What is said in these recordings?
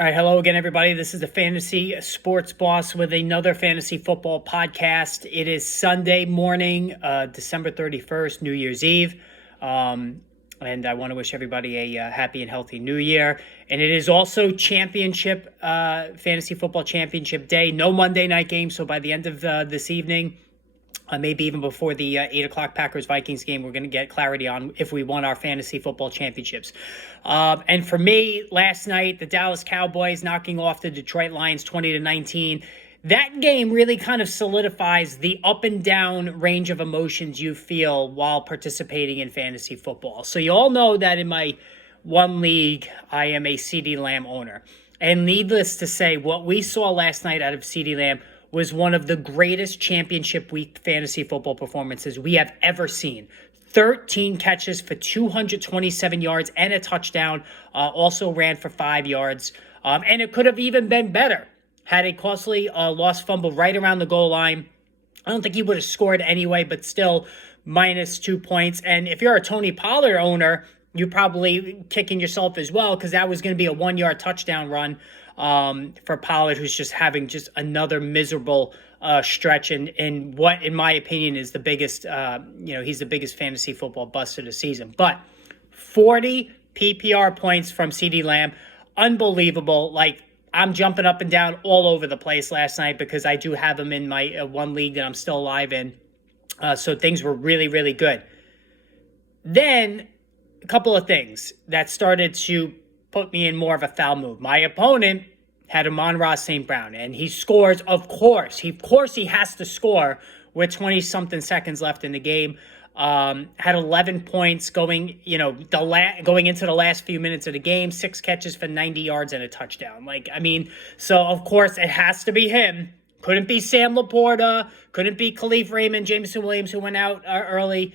All right, hello again, everybody. This is the Fantasy Sports Boss with another fantasy football podcast. It is Sunday morning, December 31st, New Year's Eve. And I want to wish everybody a happy and healthy new year. And it is also fantasy football championship day. No Monday night game. So by the end of this evening, maybe even before the 8 o'clock Packers-Vikings game, we're going to get clarity on if we won our fantasy football championships. And for me, last night, the Dallas Cowboys knocking off the Detroit Lions 20-19. That game really kind of solidifies the up and down range of emotions you feel while participating in fantasy football. So you all know that in my one league, I am a CeeDee Lamb owner. And needless to say, what we saw last night out of CeeDee Lamb was one of the greatest championship week fantasy football performances we have ever seen. 13 catches for 227 yards and a touchdown. Also ran for 5 yards. And it could have even been better had a costly lost fumble right around the goal line. I don't think he would have scored anyway, but still minus 2 points. And if you're a Tony Pollard owner, you're probably kicking yourself as well because that was going to be a 1-yard touchdown run for Pollard, who's just having just another miserable stretch in what, in my opinion, is the biggest, he's the biggest fantasy football bust of the season. But 40 PPR points from CeeDee Lamb, unbelievable. Like, I'm jumping up and down all over the place last night because I do have him in my one league that I'm still alive in. So things were really, really good. Then a couple of things that started to put me in more of a foul move. My opponent had Amon-Ra St. Brown, and he scores, of course. He has to score with 20-something seconds left in the game. Had 11 points going into the last few minutes of the game, 6 catches for 90 yards and a touchdown. So of course it has to be him. Couldn't be Sam Laporta, couldn't be Khalif Raymond, Jameson Williams, who went out early,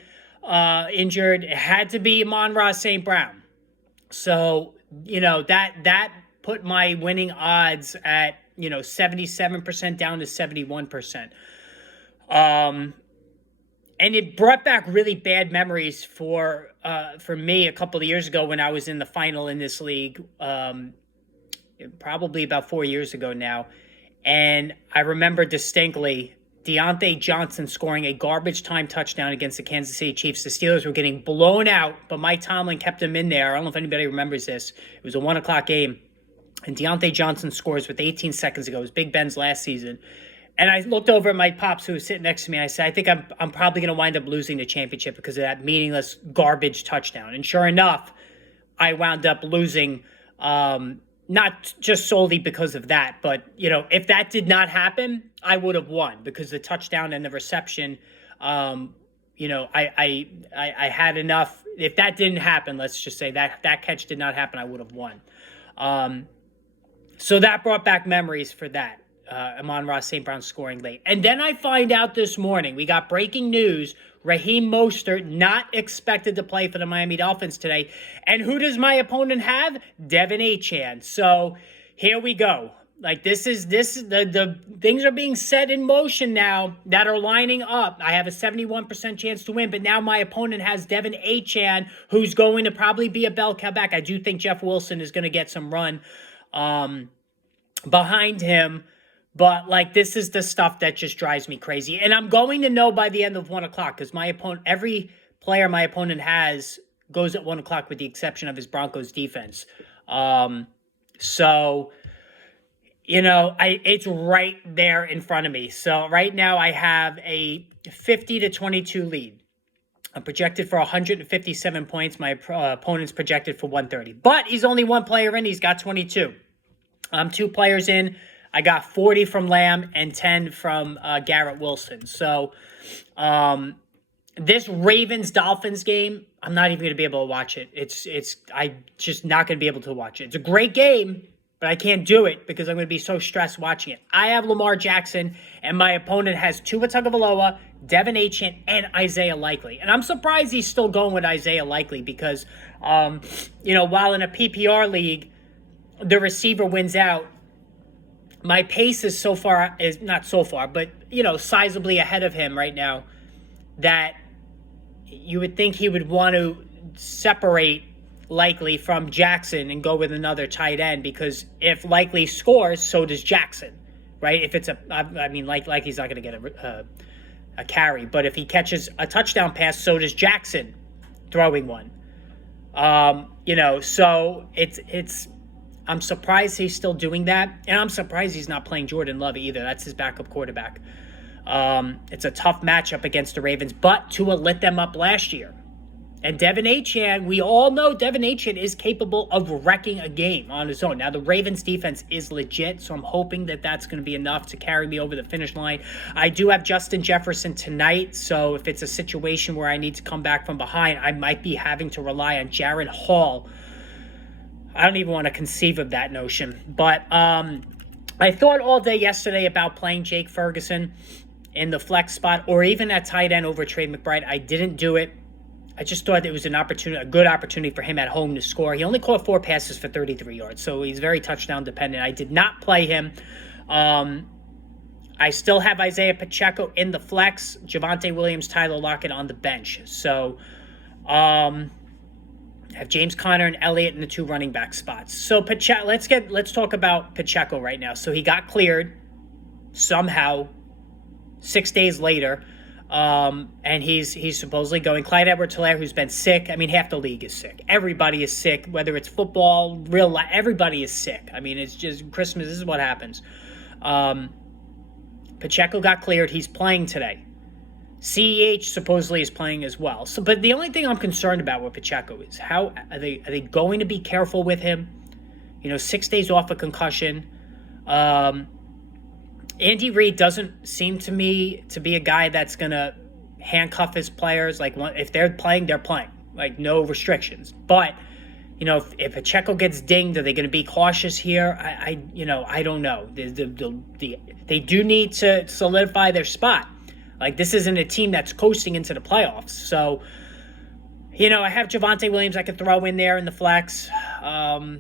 injured. It had to be Amon-Ra St. Brown. So, that put my winning odds at, 77% down to 71%. And it brought back really bad memories for me a couple of years ago when I was in the final in this league, probably about 4 years ago now. And I remember distinctly Deontay Johnson scoring a garbage time touchdown against the Kansas City Chiefs. The Steelers were getting blown out, but Mike Tomlin kept them in there. I don't know if anybody remembers this. It was a 1 o'clock game, and Deontay Johnson scores with 18 seconds ago. It was Big Ben's last season. And I looked over at Mike Pops, who was sitting next to me, and I said, I think I'm probably going to wind up losing the championship because of that meaningless garbage touchdown. And sure enough, I wound up losing, not just solely because of that, but, if that did not happen, I would have won because the touchdown and the reception, I had enough. If that didn't happen, let's just say that catch did not happen, I would have won. So that brought back memories for that. Amon-Ra St. Brown scoring late. And then I find out this morning, we got breaking news, Raheem Mostert not expected to play for the Miami Dolphins today. And who does my opponent have? Devin Achane. So here we go. Like the things are being set in motion now that are lining up. I have a 71% chance to win, but now my opponent has Devin Achane, who's going to probably be a bell cow back. I do think Jeff Wilson is going to get some run behind him. But, this is the stuff that just drives me crazy. And I'm going to know by the end of 1 o'clock because every player my opponent has goes at 1 o'clock with the exception of his Broncos defense. It's right there in front of me. So right now I have a 50-22 lead. I'm projected for 157 points. My opponent's projected for 130. But he's only one player in. He's got 22. I'm 2 players in. I got 40 from Lamb and 10 from Garrett Wilson. So this Ravens-Dolphins game, I'm not even going to be able to watch it. I'm just not going to be able to watch it. It's a great game, but I can't do it because I'm going to be so stressed watching it. I have Lamar Jackson, and my opponent has Tua Tagovailoa, Devin Achane, and Isaiah Likely. And I'm surprised he's still going with Isaiah Likely because, while in a PPR league, the receiver wins out, my pace is not so far, but, sizably ahead of him right now that you would think he would want to separate Likely from Jackson and go with another tight end, because if Likely scores, so does Jackson, right? If it's like he's not going to get a carry, but if he catches a touchdown pass, so does Jackson throwing one. So it's I'm surprised he's still doing that, and I'm surprised he's not playing Jordan Love either. That's his backup quarterback. It's a tough matchup against the Ravens, but Tua lit them up last year. And Devin Achane, we all know Devin Achane is capable of wrecking a game on his own. Now, the Ravens defense is legit, so I'm hoping that that's going to be enough to carry me over the finish line. I do have Justin Jefferson tonight, so if it's a situation where I need to come back from behind, I might be having to rely on Jared Hall. I don't even want to conceive of that notion. But I thought all day yesterday about playing Jake Ferguson in the flex spot, or even at tight end over Trey McBride. I didn't do it. I just thought it was a good opportunity for him at home to score. He only caught 4 passes for 33 yards, so he's very touchdown dependent. I did not play him. I still have Isaiah Pacheco in the flex, Javonte Williams, Tyler Lockett on the bench. So I have James Conner and Elliott in the 2 running back spots. So let's talk about Pacheco right now. So he got cleared somehow 6 days later. And he's supposedly going. Clyde Edwards-Helaire, who's been sick. I mean, half the league is sick. Everybody is sick, whether it's football, real life. Everybody is sick. I mean, it's just Christmas. This is what happens. Pacheco got cleared. He's playing today. CEH supposedly is playing as well. So, but the only thing I'm concerned about with Pacheco is how are they going to be careful with him? 6 days off a concussion. Andy Reid doesn't seem to me to be a guy that's going to handcuff his players. Like, if they're playing, they're playing. Like, no restrictions. But, if Pacheco gets dinged, are they going to be cautious here? I don't know. They do need to solidify their spot. Like, this isn't a team that's coasting into the playoffs. So, I have Javonte Williams I could throw in there in the flex. I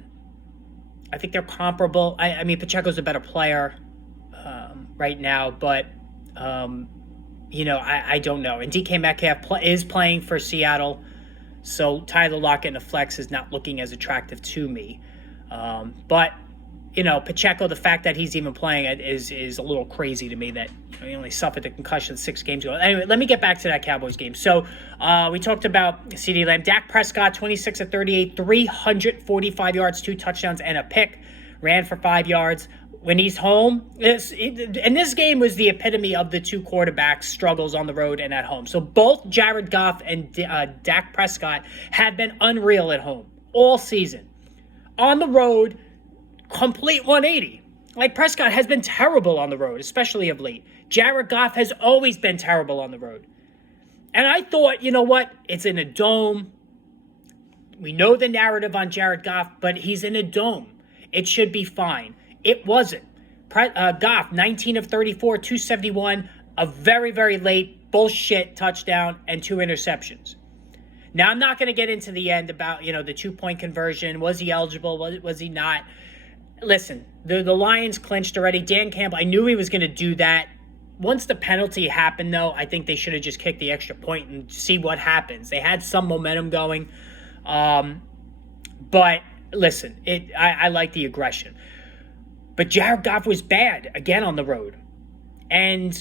think they're comparable. I mean, Pacheco's a better player right now, but I don't know. And DK Metcalf is playing for Seattle, so Tyler Lockett in a flex is not looking as attractive to me. But Pacheco, the fact that he's even playing it is a little crazy to me. That he only suffered a concussion 6 games ago. Anyway, let me get back to that Cowboys game. So we talked about CeeDee Lamb. Dak Prescott, 26 of 38, 345 yards, 2 touchdowns, and a pick. Ran for 5 yards. When he's home, and this game was the epitome of the 2 quarterbacks' struggles on the road and at home. So both Jared Goff and Dak Prescott have been unreal at home all season. On the road, complete 180. Like, Prescott has been terrible on the road, especially of late. Jared Goff has always been terrible on the road. And I thought, you know what? It's in a dome. We know the narrative on Jared Goff, but he's in a dome. It should be fine. It wasn't. Goff, 19 of 34, 271, a very, very late bullshit touchdown and 2 interceptions. Now, I'm not going to get into the end about, the 2-point conversion. Was he eligible? Was he not? Listen, the Lions clinched already. Dan Campbell, I knew he was going to do that. Once the penalty happened, though, I think they should have just kicked the extra point and see what happens. They had some momentum going. But, listen, I like the aggression. But Jared Goff was bad, again, on the road. And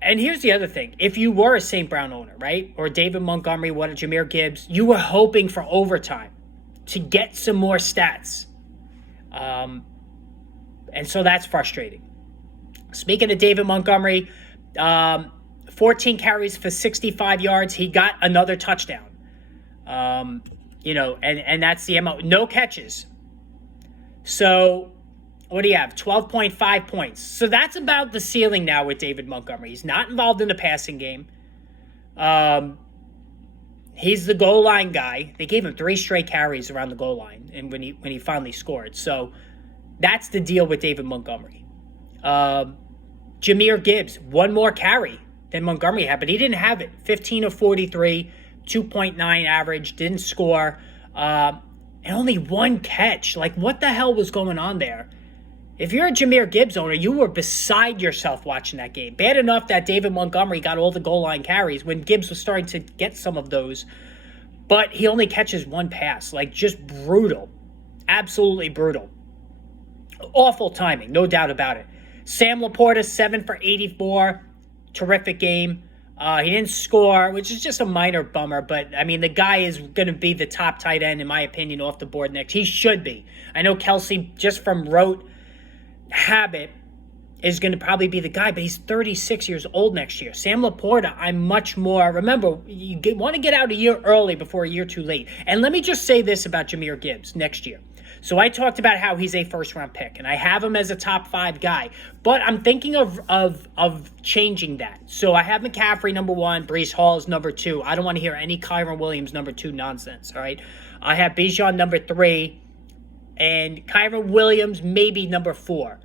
here's the other thing. If you were a St. Brown owner, right, or David Montgomery, Jahmyr Gibbs, you were hoping for overtime to get some more stats. And so that's frustrating. Speaking of David Montgomery, 14 carries for 65 yards. He got another touchdown. And that's the MO. No catches. So what do you have? 12.5 points. So that's about the ceiling now with David Montgomery. He's not involved in the passing game. He's the goal line guy. They gave him 3 straight carries around the goal line, and when he finally scored. So that's the deal with David Montgomery. Jahmyr Gibbs, 1 more carry than Montgomery had, but he didn't have it. 15 of 43, 2.9 average, didn't score, and only 1 catch. Like, what the hell was going on there? If you're a Jahmyr Gibbs owner, you were beside yourself watching that game. Bad enough that David Montgomery got all the goal line carries when Gibbs was starting to get some of those. but he only catches one pass. Like, just brutal. Absolutely brutal. Awful timing, no doubt about it. Sam Laporta, 7 for 84. Terrific game. He didn't score, which is just a minor bummer. But, I mean, the guy is going to be the top tight end, in my opinion, off the board next. He should be. I know Kelsey, just from rote habit, is going to probably be the guy, but he's 36 years old next year. Sam Laporta, I'm much more... Remember, you want to get out a year early before a year too late. And let me just say this about Jahmyr Gibbs next year. So I talked about how he's a first-round pick, and I have him as a top 5 guy. But I'm thinking of changing that. So I have McCaffrey number 1, Breece Hall is number 2. I don't want to hear any Kyren Williams number 2 nonsense, all right? I have Bijan number 3, and Kyren Williams maybe number 4.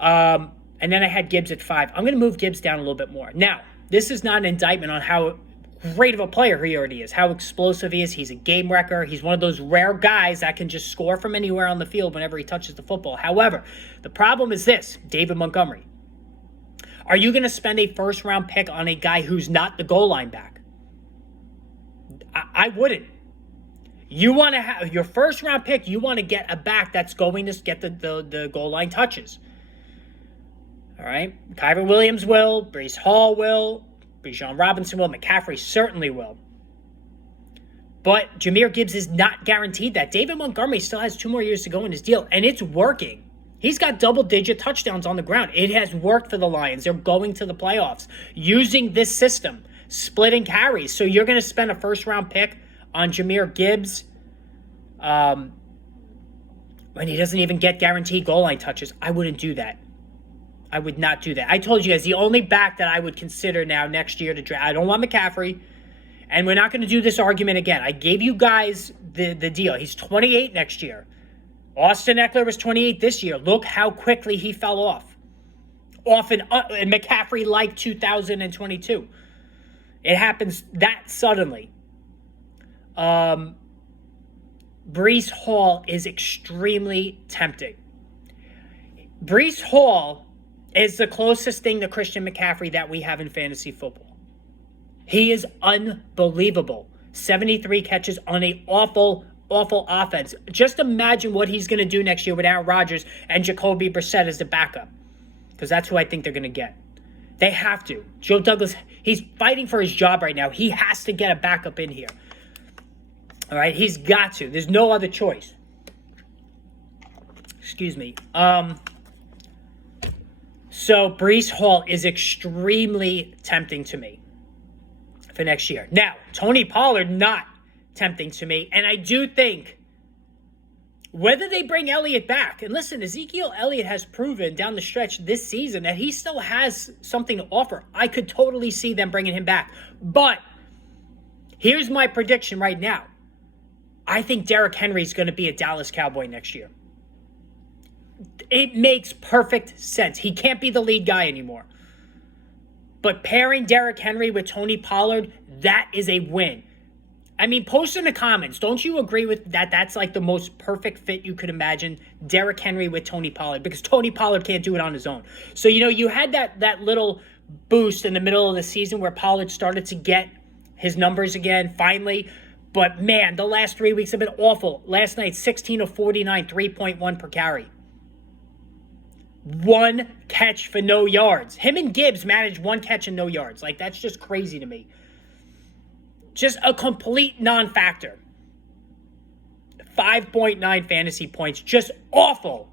And then I had Gibbs at 5. I'm going to move Gibbs down a little bit more. Now, this is not an indictment on how great of a player he already is, how explosive he is. He's a game wrecker. He's one of those rare guys that can just score from anywhere on the field whenever he touches the football. However, the problem is this, David Montgomery. Are you going to spend a first-round pick on a guy who's not the goal line back? I wouldn't. You want to have your first-round pick, you want to get a back that's going to get the goal line touches. All right? Kyren Williams will, Breece Hall will, Bijan Robinson will, McCaffrey certainly will. But Jahmyr Gibbs is not guaranteed that. David Montgomery still has 2 more years to go in his deal, and it's working. He's got double-digit touchdowns on the ground. It has worked for the Lions. They're going to the playoffs using this system, splitting carries. So you're going to spend a first-round pick on Jahmyr Gibbs when he doesn't even get guaranteed goal line touches. I wouldn't do that. I would not do that. I told you guys, the only back that I would consider now next year to draft, I don't want McCaffrey, and we're not going to do this argument again. I gave you guys the deal. He's 28 next year. Austin Eckler was 28 this year. Look how quickly he fell off. And McCaffrey like 2022. It happens that suddenly. Breece Hall is extremely tempting. Breece Hall is the closest thing to Christian McCaffrey that we have in fantasy football. He is unbelievable. 73 catches on an awful offense. Just imagine what he's going to do next year with Aaron Rodgers and Jacoby Brissett as the backup. Because that's who I think they're going to get. They have to. Joe Douglas, he's fighting for his job right now. He has to get a backup in here. All right? He's got to. There's no other choice. Excuse me. So Breece Hall is extremely tempting to me for next year. Now, Tony Pollard, not tempting to me. And I do think whether they bring Elliott back, and listen, Ezekiel Elliott has proven down the stretch this season that he still has something to offer. I could totally see them bringing him back. But here's my prediction right now. I think Derrick Henry is going to be a Dallas Cowboy next year. It makes perfect sense. He can't be the lead guy anymore. But pairing Derrick Henry with Tony Pollard, that is a win. I mean, post in the comments, don't you agree with that? That's like the most perfect fit you could imagine, Derrick Henry with Tony Pollard, because Tony Pollard can't do it on his own. So, you had that little boost in the middle of the season where Pollard started to get his numbers again, finally. But, man, the last 3 weeks have been awful. Last night, 16 of 49, 3.1 per carry. 1 catch for no yards. Him and Gibbs managed 1 catch and no yards. Like, that's just crazy to me. Just a complete non-factor. 5.9 fantasy points. Just awful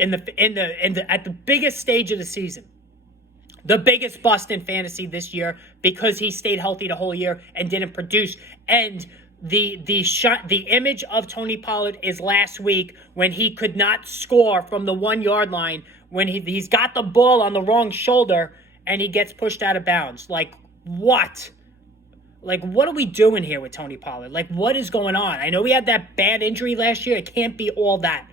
at the biggest stage of the season. The biggest bust in fantasy this year because he stayed healthy the whole year and didn't produce. And the image of Tony Pollard is last week when he could not score from the 1-yard line when he's got the ball on the wrong shoulder and he gets pushed out of bounds. Like, what? Like, what are we doing here with Tony Pollard? Like, what is going on? I know he had that bad injury last year. It can't be all that.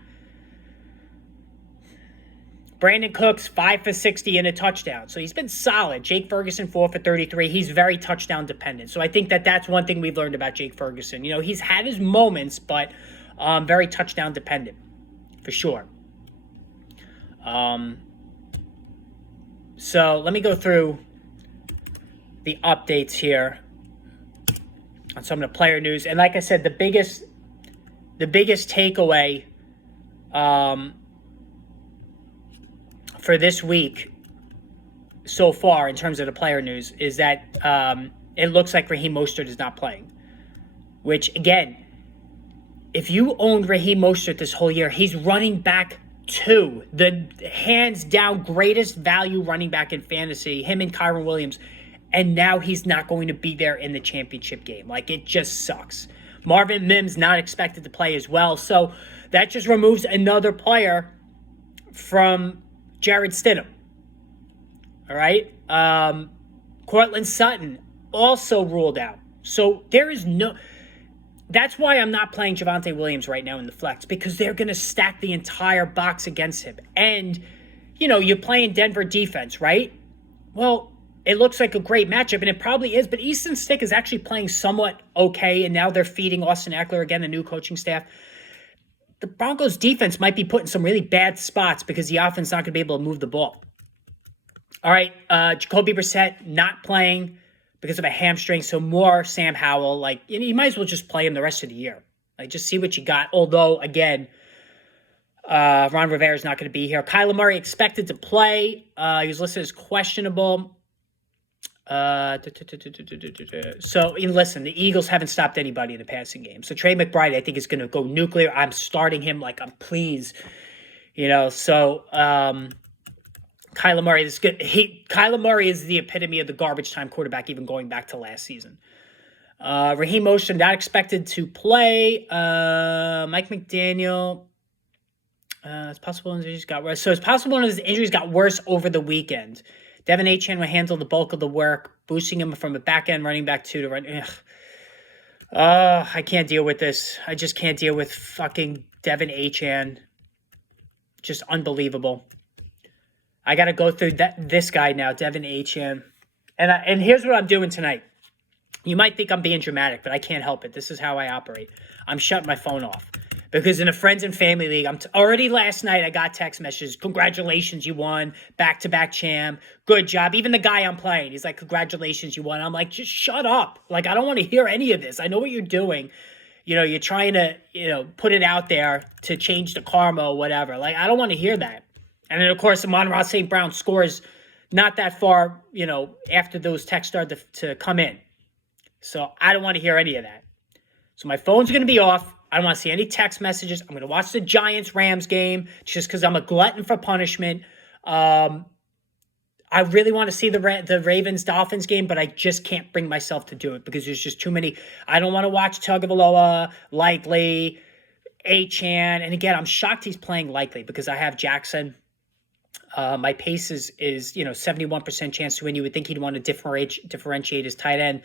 Brandon Cooks, 5 for 60 and a touchdown. So he's been solid. Jake Ferguson, 4 for 33. He's very touchdown dependent. So I think that's one thing we've learned about Jake Ferguson. He's had his moments, but very touchdown dependent, for sure. So let me go through the updates here on some of the player news. And like I said, the biggest takeaway for this week so far in terms of the player news is that it looks like Raheem Mostert is not playing. Which, again, if you owned Raheem Mostert this whole year, he's running back 2, the hands down greatest value running back in fantasy, him and Kyron Williams, and now he's not going to be there in the championship game. Like, it just sucks. Marvin Mims not expected to play as well, so that just removes another player from Jared Stidham. All right? Cortland Sutton also ruled out. So there is no... That's why I'm not playing Javonte Williams right now in the flex, because they're going to stack the entire box against him. And, you're playing Denver defense, right? Well, it looks like a great matchup, and it probably is, but Easton Stick is actually playing somewhat okay, and now they're feeding Austin Eckler again, the new coaching staff. The Broncos defense might be put in some really bad spots because the offense is not going to be able to move the ball. All right, Jacoby Brissett not playing because of a hamstring, so more Sam Howell. Like, you might as well just play him the rest of the year. Like, just see what you got. Although, again, Ron Rivera is not going to be here. Kyler Murray expected to play. He was listed as questionable. So, listen, the Eagles haven't stopped anybody in the passing game. So, Trey McBride, I think, is going to go nuclear. I'm starting him like I'm pleased. So... Kyler Murray is good. Kyler Murray is the epitome of the garbage time quarterback, even going back to last season. Raheem Mostert not expected to play. Mike McDaniel. It's possible his injuries got worse. So it's possible one of his injuries got worse over the weekend. Devin Achane will handle the bulk of the work, boosting him from a back end running back 2 to run. I can't deal with this. I just can't deal with fucking Devin Achane. Just unbelievable. I got to go through this guy now, Devin Achane. And here's what I'm doing tonight. You might think I'm being dramatic, but I can't help it. This is how I operate. I'm shutting my phone off. Because in a friends and family league, already last night I got text messages. Congratulations, you won. Back-to-back champ. Good job. Even the guy I'm playing, he's like, congratulations, you won. I'm like, just shut up. Like, I don't want to hear any of this. I know what you're doing. You're trying to, put it out there to change the karma or whatever. Like, I don't want to hear that. And then, of course, Amon-Ra St. Brown scores not that far, after those texts started to come in. So I don't want to hear any of that. So my phone's going to be off. I don't want to see any text messages. I'm going to watch the Giants-Rams game just because I'm a glutton for punishment. I really want to see the Ravens-Dolphins game, but I just can't bring myself to do it because there's just too many. I don't want to watch Tagovailoa, Likely, Achane. And again, I'm shocked he's playing Likely because I have Jackson. My pace is 71% chance to win. You would think he'd want to differentiate his tight end.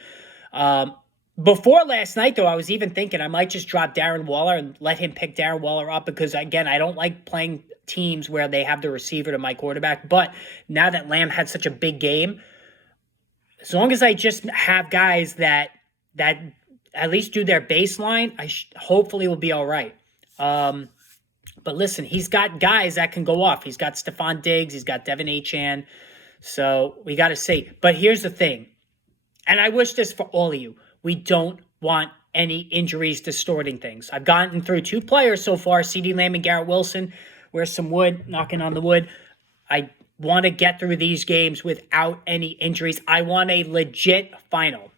Before last night, though, I was even thinking I might just drop Darren Waller and let him pick Darren Waller up because, again, I don't like playing teams where they have the receiver to my quarterback. But now that Lamb had such a big game, as long as I just have guys that at least do their baseline, I hopefully will be all right. But listen, he's got guys that can go off. He's got Stephon Diggs. He's got Devin Achane. So we got to see. But here's the thing, and I wish this for all of you. We don't want any injuries distorting things. I've gotten through 2 players so far, CeeDee Lamb and Garrett Wilson. Where's some wood? Knocking on the wood. I want to get through these games without any injuries. I want a legit final.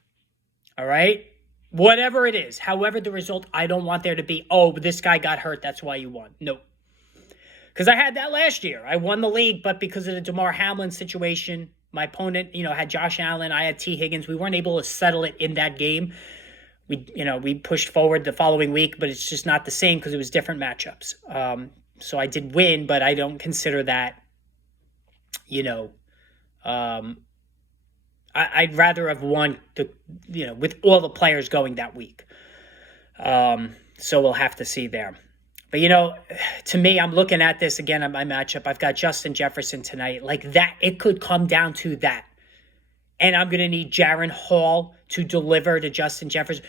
All right? Whatever it is, however the result, I don't want there to be, this guy got hurt, that's why you won. No. Because I had that last year. I won the league, but because of the DeMar Hamlin situation, my opponent, had Josh Allen, I had T. Higgins. We weren't able to settle it in that game. We pushed forward the following week, but it's just not the same because it was different matchups. So I did win, but I don't consider that, I'd rather have won with all the players going that week. So we'll have to see there. But, to me, I'm looking at this again at my matchup. I've got Justin Jefferson tonight. Like that, it could come down to that. And I'm going to need Jaron Hall to deliver to Justin Jefferson.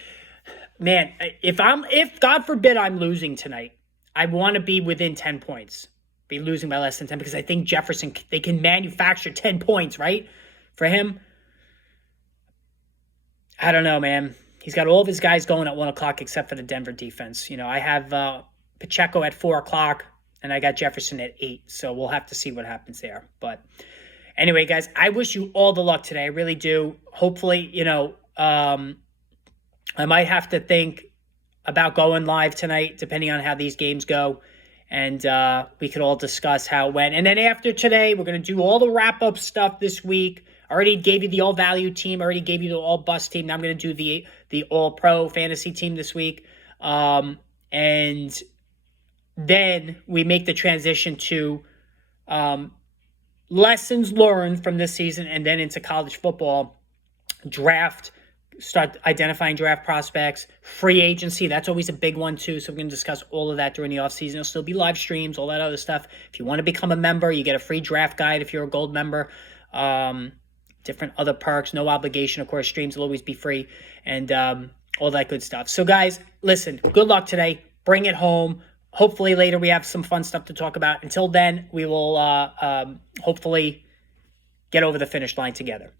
Man, if God forbid I'm losing tonight, I want to be within 10 points. Be losing by less than 10 because I think Jefferson, they can manufacture 10 points, right? For him. I don't know, man. He's got all of his guys going at 1 o'clock except for the Denver defense. I have Pacheco at 4 o'clock, and I got Jefferson at 8. So we'll have to see what happens there. But anyway, guys, I wish you all the luck today. I really do. Hopefully, I might have to think about going live tonight, depending on how these games go. And we could all discuss how it went. And then after today, we're going to do all the wrap-up stuff this week. I already gave you the all-value team. I already gave you the all-bust team. Now I'm going to do the all-pro fantasy team this week. And then we make the transition to lessons learned from this season and then into college football, draft, start identifying draft prospects, free agency. That's always a big one too. So we're going to discuss all of that during the offseason. There'll still be live streams, all that other stuff. If you want to become a member, you get a free draft guide if you're a gold member. Different other perks, no obligation. Of course, streams will always be free and all that good stuff. So guys, listen, good luck today. Bring it home. Hopefully later we have some fun stuff to talk about. Until then, we will hopefully get over the finish line together.